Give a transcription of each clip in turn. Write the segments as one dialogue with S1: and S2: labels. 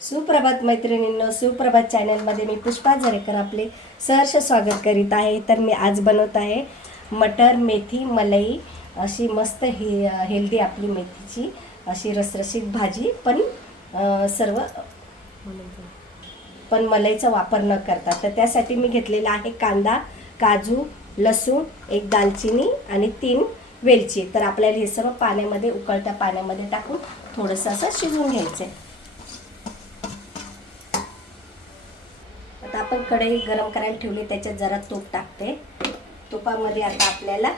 S1: सुप्रभात मैत्रिणींनो सुप्रभात चॅनलमध्ये मी पुष्पा झरेकर आपले सहर्ष स्वागत करीत आहे. तर मी आज बनवत आहे मटर मेथी मलाई अशी मस्त हे हेल्दी आपली मेथीची अशी रसरशीत भाजी. पण सर्व पण मलाईचा वापर न करता. तर त्यासाठी मी घेतलेला आहे कांदा काजू लसूण एक दालचिनी आणि तीन वेलची. तर आपल्याला हे सर्व पाण्यामध्ये उकळत्या पाण्यामध्ये टाकून थोडंसं असं शिजवून घ्यायचं आहे आता आपण कढई गरम करायला ठेवली त्याच्यात जरा तूप टाकते. तुपामध्ये आता आपल्याला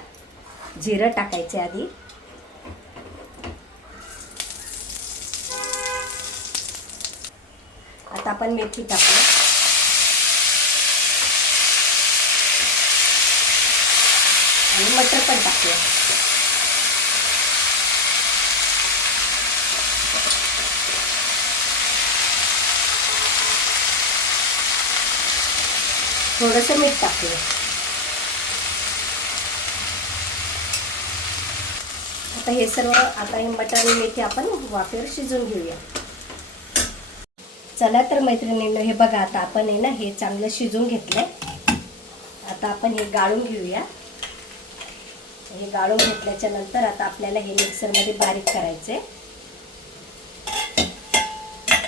S1: जिरं टाकायचे आधी. आता आपण मेथी टाकू. आणि मटर पण टाकूया. थोडंसं मीठ टाकूया. आता हे सर्व आता हे मटर आणि मेथी आपण वाफेवर शिजून घेऊया. चला तर मैत्रिणींनो हे बघा आता आपण आहे ना हे चांगलं शिजून घेतलंय. आता आपण हे गाळून घेऊया. हे गाळून घेतल्याच्या नंतर आता आपल्याला हे मिक्सरमध्ये बारीक करायचे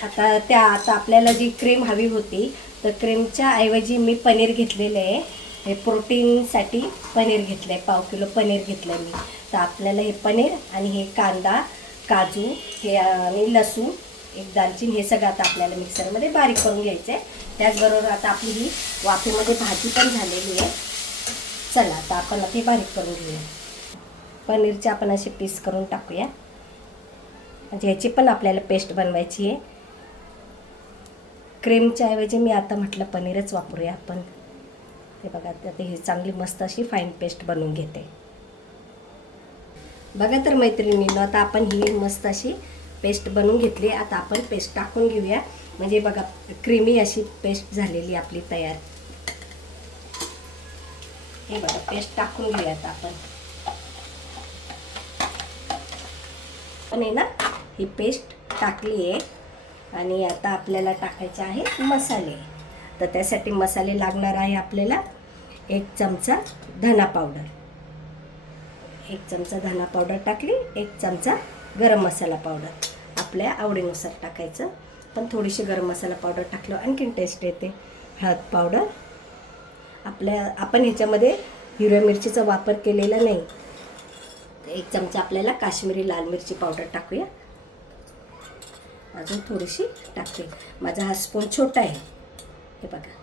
S1: आता त्या आता आपल्याला जी क्रीम हवी होती तर क्रीमच्या ऐवजी मी पनीर घेतलेले आहे. हे प्रोटीनसाठी पनीर घेतलं आहे पाव किलो पनीर घेतलं आहे मी. तर आपल्याला हे पनीर आणि हे कांदा काजू हे आणि लसूण एक दालचिनी हे सगळं आता आपल्याला मिक्सरमध्ये बारीक करून घ्यायचं आहे त्याचबरोबर आता आपली ही वाफेमध्ये भाजी पण झालेली आहे. चला आता आपण आता बारीक करून घेऊया. पनीरचे आपण असे पीस करून टाकूया. म्हणजे ह्याची पण आपल्याला पेस्ट बनवायची आहे. क्रीमच्या ऐवजी मी आता म्हटलं पनीरच वापरूया आपण ते बघा आता ही चांगली मस्त अशी फाईन पेस्ट बनवून घेते. बघा तर मैत्रिणीनं आता आपण ही मस्त अशी पेस्ट बनवून घेतली आता आपण पेस्ट टाकून घेऊया. म्हणजे बघा क्रीमी अशी पेस्ट झालेली आपली तयार. हे बघा पेस्ट टाकून घेऊया आता आपण. पण आहे ना ही पेस्ट टाकली आहे. आणि आता आपल्याला टाकायचे आहेत मसाले. तर त्यासाठी मसाले लागणार आहे आपल्याला एक चमचा धना पावडर. एक चमचा धना पावडर टाकली एक चमचा गरम मसाला पावडर. आपल्या आवडीनुसार टाकायचं. पण थोडीशी गरम मसाला पावडर टाकलं आणखीन टेस्ट येते. हळद पावडर. आपल्या आपण ह्याच्यामध्ये हिरव्या मिरचीचा वापर केलेला नाही. एक चमचा आपल्याला काश्मीरी लाल मिरची पावडर टाकूया. अजून थोडीशी टाकते माझा हा स्पून छोटा आहे. हे बघा.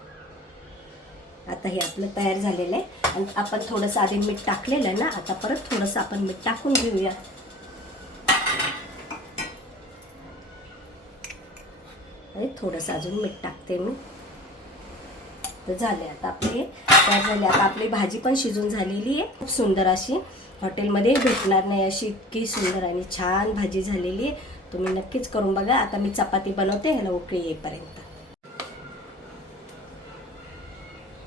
S1: आता हे आपलं तयार झालेलं आहे. आणि आपण थोडंसं आधी मीठ टाकलेलं आहे ना आता परत थोडंसं आपण मीठ टाकून घेऊया. आणि थोडंसं अजून मीठ टाकते मी. तर झाले आता आपले तयार झाले. आता आपली भाजी पण शिजून झालेली आहे. खूप सुंदर अशी हॉटेलमध्ये भेटणार नाही अशी इतकी सुंदर आणि छान भाजी झालेली आहे. तुम्ही नक्कीच करून बघा. आता मी चपाती बनवते ह्याला उकळी येईपर्यंत.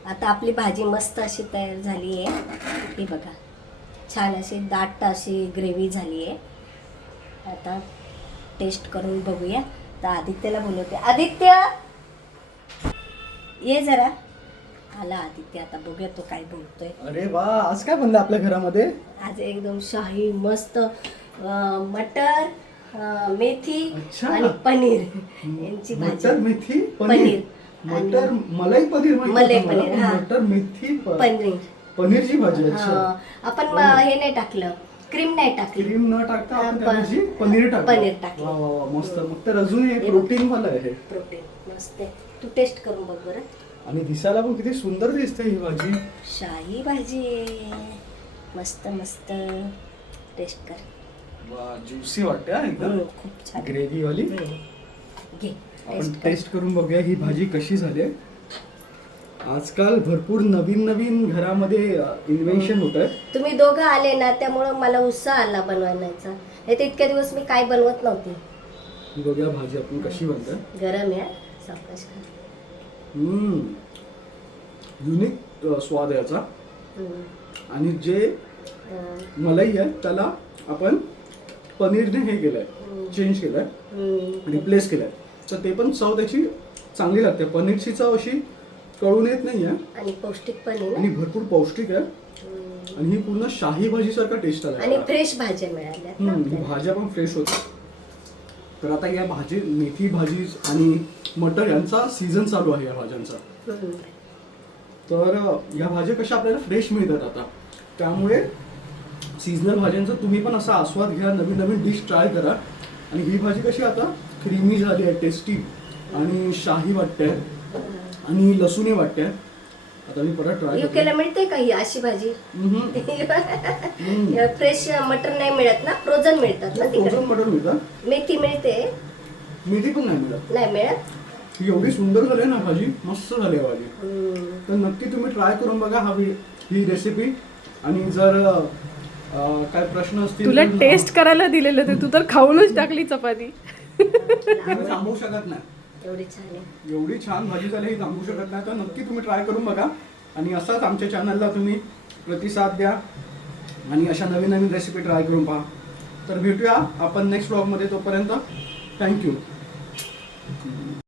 S1: आता आपली भाजी मस्त अशी तयार झाली आहे ही बघा. छान अशी दाट अशी ग्रेव्ही झाली आहे आता टेस्ट करून बघूया. तर आदित्यला बोलवते. आदित्य! ये जरा. आला आदित्य. आता बघूया तो काय बोलतोय.
S2: अरे वा आज काय बनलं आपल्या घरामध्ये?
S1: आज एकदम शाही मस्त मटर मेथी
S2: अच्छा.
S1: आणि पनीर. यांची
S2: मटर
S1: भाजी
S2: मेथी
S1: पनीर.
S2: मटर मलाई पनीर माहिती
S1: मलाई
S2: मला,
S1: पनीर,
S2: पण
S1: हा.
S2: मटर मेथी प-
S1: पनीर.
S2: पनीरची भाजी अच्छा.
S1: हा. आपण म- हे नाही टाकलं. क्रीम नाही टाकली.
S2: क्रीम न टाकता आपण
S1: हा,
S2: पनीर टाकलं.
S1: पनीर टाकलं.
S2: वा वा वा मस्त. मग तर अजून हे प्रोटीन वाला आहे.
S1: प्रोटीन. मस्त आहे. तू टेस्ट करून बघ बरं.
S2: आणि दिसायला पण किती सुंदर दिसते ही भाजी.
S1: शाही भाजी आहे. मस्त मस्त. टेस्ट कर.
S2: ज्युसी वाटते हा एकदम
S1: हम्म, खूप छान.
S2: ग्रेव्ही वाली
S1: हम्म. घे
S2: आपण
S1: टेस्ट कर.
S2: टेस्ट करून बघूया ही भाजी कशी झाली आहे. आजकाल भरपूर नवीन नवीन घरामध्ये इन्व्हेन्शन होत आहे
S1: तुम्ही दोघं आले ना त्यामुळं मला उत्साह आला बनवण्याचा नाही तर इतक्या दिवस मी काय बनवत नव्हती.
S2: ही बघूया भाजी आपण कशी बनते
S1: गरम आहे हा. सावकाश खा.
S2: युनिक स्वाद आहे याचा.
S1: हम्म.
S2: आणि जे
S1: अं,
S2: मलाई आहे त्याला आपण पनीरने हे केलंय. चेंज केलंय. रिप्लेस केलंय तर ते पण चव त्याची चांगली लागते पनीरची चव अशी कळून येत नाही आहे
S1: आणि पौष्टिक पण आहे
S2: आणि भरपूर पौष्टिक आहे. आणि ही पूर्ण शाही भाजीसारखा टेस्ट आला
S1: आणि फ्रेश भाज्या मिळाल्या.
S2: भाज्या पण फ्रेश होत्या तर आता या भाजी मेथी भाजी आणि मटर यांचा सीझन चालू आहे या भाज्यांचा. तर या भाज्या कशा आपल्याला फ्रेश मिळतात आता त्यामुळे सीझनल भाज्यांचा तुम्ही पण असा आस्वाद घ्या नवीन नवीन डिश ट्राय करा. आणि ही भाजी कशी आता? क्रीमी झाली आहे टेस्टी आणि शाही वाटते. आणि लसूणी वाटते. आता मी परत ट्राय
S1: युकेला मिळते का ही अशी भाजी? फ्रेश मटन नाही मिळत ना फ्रोझन मिळतात ना
S2: फ्रोझन
S1: तिकडे.
S2: मटन मिळतात.
S1: मेथी मिळते.
S2: मेथी पण नाही मिळत.
S1: नाही मिळत?
S2: ही एवढी सुंदर झाली ना भाजी मस्त झाली भाजी. तर नक्की तुम्ही ट्राय करून बघा हा वि- ही रेसिपी आणि जर काय प्रश्न असतील
S3: तुला टेस्ट करायला दिलेलं ते तू तर खाऊनच टाकली चपाती.
S2: थांबवू शकत नाही.
S1: एवढी छान आहे.
S2: एवढी छान भाजी झाली ही थांबवू शकत नाही. तर नक्की तुम्ही ट्राय करून बघा. आणि असाच आमच्या चॅनलला तुम्ही प्रतिसाद द्या. आणि अशा नवीन नवीन रेसिपी ट्राय करून पहा. तर भेटूया आपण नेक्स्ट ब्लॉगमध्ये तोपर्यंत. थँक्यू